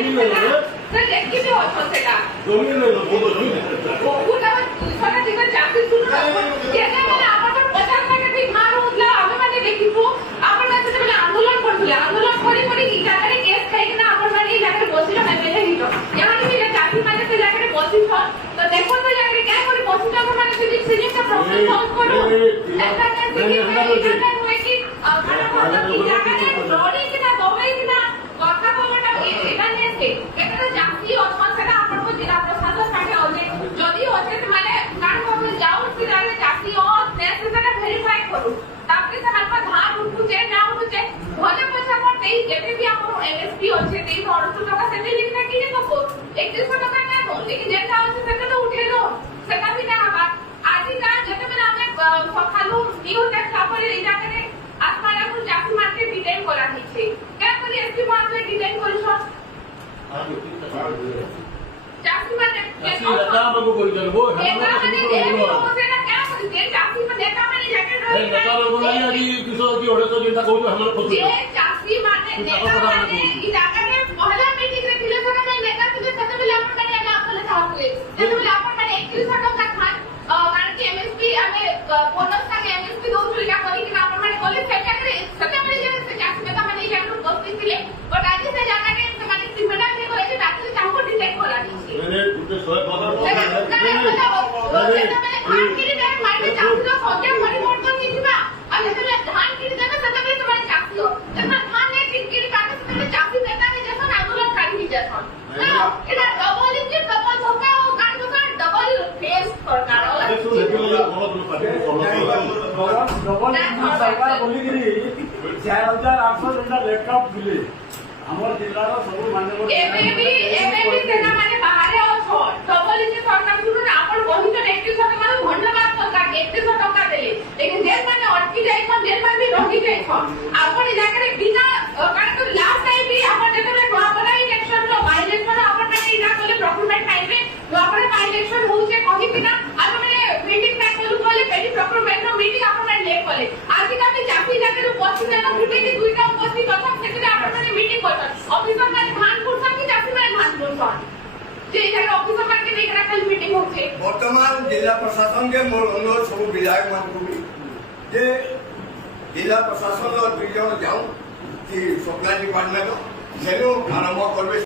सर लेकिन भी अच्छा सेटा জমি নেই বহুত জমি নেই বহুত আমার 200 টা দিন চাকরি শুরু করব যেটা মানে আমার তো 50 টাকা দিয়ে মার উঠলা আমি মানে দেখিছো আমার মানে যেটা আন্দোলন করছিল আন্দোলন করে করে এই জায়গায় কেস খাই কিনা আমার মানে এই জায়গায় বসিল এমএলএ হিটো এখানে যে চাকরি মানে সেই জায়গায় বসিল তো দেখো তো জায়গায় কেন করে বসিল আমার মানে সেই সিলেক্টর প্রবলেম সলভ করো একটা কাছে কি এটা হয় কি আমার কি জায়গায় রডি কিনা দবাই কিনা কথা বলাটা এটা নিয়ে এটা জাতীয় অসমস্যাটা আপনার জেলা প্রশাসন থাকে অনেক যদি অচেত মানে কারণ ভাবে যাও সিরারে জাতীয় নেসেসারি ভেরিফাই করু তারপরে সেমানক ধার উঠুছে না উঠুছে ভলে পয়সা করতে যেতে বি আমার এমএসপি আছে দেই 900 টাকা সেতে লিখনা কি দেবো 3100 টাকা না তো लेकिन যেটা আছে সেটা তো উঠে নো সেটা বি না আবার আজি না যেতে মানে আমি সকালু নিউজ দেখা পরে এই জায়গায় আপনার এখন চাকরি মার্কেট ডিটেইল করা হইছে কেন করে এসপি মার্কেট ডিটেইল করিস চাকরি মানে নেতা বাবু কই জানবো নেতা মানে সেটা কেন করে যে চাকরি মানে নেতা মানে জ্যাকেট এই নেতা বাবু নাই আদি কিছো কি ওড়ে তো চিন্তা কইছো আমরা কত যে চাকরি মানে নেতা মানে এই জায়গায় মহিলা মিটিং রে দিলে সেটা মানে নেতা দিলে সেটা বলে আপনার মানে আগে আপনারা থাকবে যেটা বলে আপনার মানে 3100 টাকা খান কারণ কি এমএসপি আমি 50 টাকা এমএসপি দউছু এটা করি কিনা আপনার মানে বলে সেটা করে সেটা মানে যে চাকরি নেতা মানে এই জায়গায় বসতে ছিলে বাট আজ সে জায়গায় মানে সিমেন্ট দিয়ে বলে যে চাকরি চাকু ডিটেক্ট করা দিয়েছে মানে দুটো সয় কথা আমার জেলার সব মানে এমএবি সেনা মানে বাহারে অছো ডবল ইঞ্জিন সরকার শুরু না আপন বহিত 3100 মানে ধন্যবাদ সরকার 3100 টাকা দেলে लेकिन जेल মানে অটকি যাই কোন जेल মানে রহি যাই কোন আপন এই জায়গায় বিনা কারণ তো লাস্ট টাইম বি আপন যেটা নয়াপড়া ইলেকশন লো বাই ইলেকশন আপন মানে ইনা কলে প্রকুরমেন্ট টাইমে নয়াপড়া বাই ইলেকশন হউছে কহি কিনা আপন মানে মিটিং না কলু কলে পেডি প্রকুরমেন্ট নো মিটিং আপন মানে লে কলে আজি কামি চাকরি জায়গায় উপস্থিত না ফুটে কি দুইটা উপস্থিত কথা সেখানে আপন মানে মিটিং করছেন অফিসার মানে ধান করছেন কি চাকরি মানে ধান করছেন যে এই জায়গায় অফিসার মানে দেখে রাখাল মিটিং হচ্ছে বর্তমান জেলা প্রশাসনকে মোর অনুরোধ সব বিধায়ক মানুষ যে জেলা প্রশাসন দুইজন যাও সপ্লাই ডিপার্টমেন্ট সেনু আরম্ভ করবে।